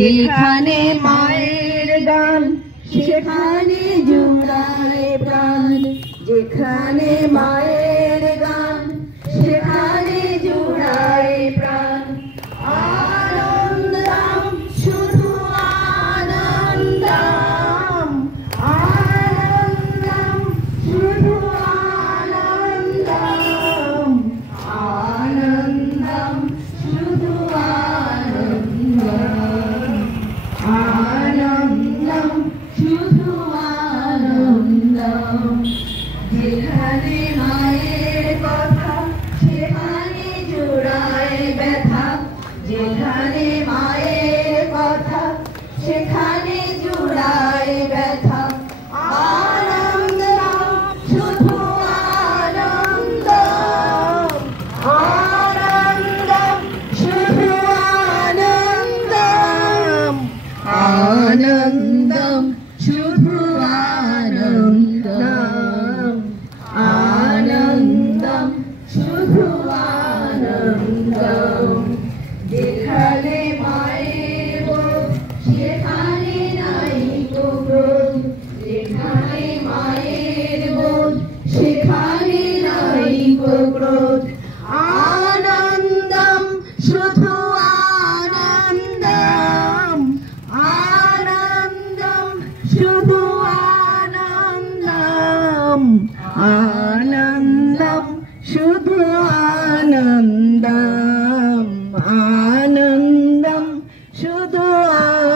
যেখানে মায়ের গান সেখানে জুড়ায় প্রাণ, যেখানে মায়ের গান সেখানে জুড়ায় প্রাণ। আনন্দম শুধু আনন্দম, আনন্দম শুধু আনন্দম, আনন্দম শুধু আনন্দম, আনন্দম শুধু আনন্দম। যেখানে মায়ের কথা সেখানে জোড়ায় ব্যথা, যেখানে মায়ের কথা সেখানে জোড়ায় ব্যথা। আনন্দম শুধু আনন্দম, আনন্দম শুধু আনন্দম, আনন্দম শুধু আনন্দম, আনন্দম শুধু আনন্দম। যেখানে মায়ের বোধ সেখানে নাই ক্রোধ, যেখানে মায়ের বোধ সেখানে নাই ক্রোধ। আনন্দম শুধু আনন্দম, আনন্দম শুধু আনন্দম, আনন্দম শুধু আনন্দম, আনন্দম শুধু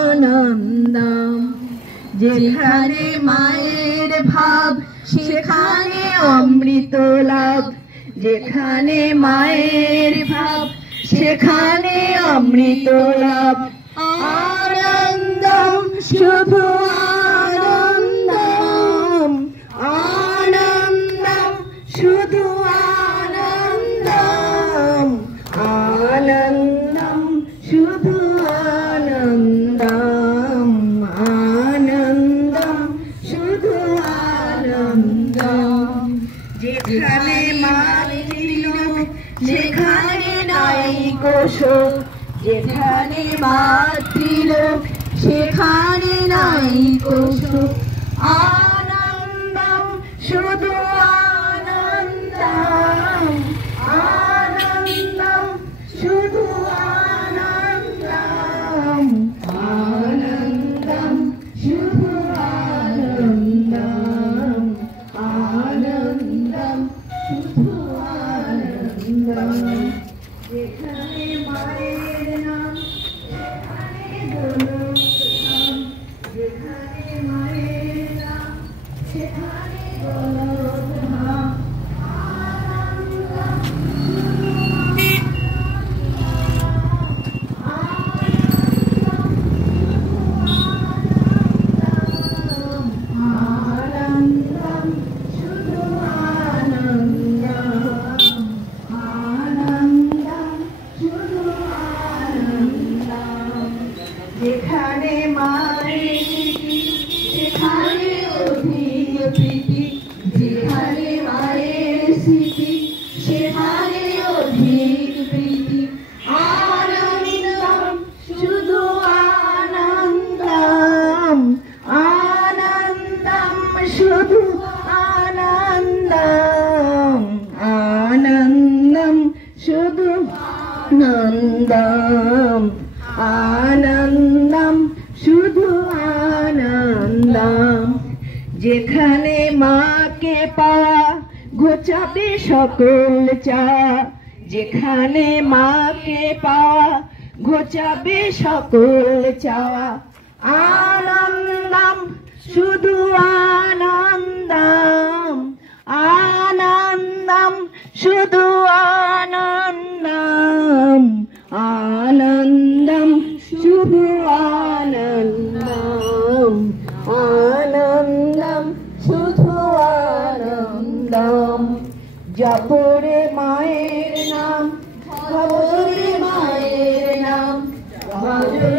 আনন্দম। যেখানে মায়ের ভাব সেখানে অমৃত লাভ, যেখানে মায়ের ভাব সেখানে অমৃত লাভ। আনন্দম শুধু আনন্দম, আনন্দম শুধু আনন্দম, আনন্দম শুধু আনন্দম, আনন্দম শুধু আনন্দম। যেখানে মাতৃলোক সেখানে নাই শোক, যেখানে মাতৃলোক সেখানে নাই শোক। আনন্দম শুধু আনন্দম, আনন্দম শুধু আনন্দম, আনন্দম শুধু আনন্দম, আনন্দম শুধু আনন্দম। যেখানে মায়ের নাম সেখানে গোলক ধাম, যেখানে মায়ের নাম সেখানে গোলক ধাম। আনন্দম শুধু আনন্দম, আনন্দম শুধু আনন্দম। যেখানে মায়ের সেখানে অধিক প্রীতি, যেখানে মায়ের স্মৃতি সেখানে অধিক প্রীতি। আনন্দম শুধু আনন্দম, আনন্দম শুধু আনন্দম, আনন্দম শুধু আনন্দম, আনন্দম শুধু আনন্দম। যেখানে মাকে পাওয়া ঘোচাবে সকল চাওয়া, যেখানে মাকে পাওয়া ঘোচাবে সকল চাওয়া। আনন্দম শুধু আনন্দম, আনন্দম শুধু আনন্দম, আনন্দম শুধু আনন্দম, আনন্দম শুধু আনন্দম। জপরে মায়ের নাম, ভজরে মায়ের নাম, ভজরে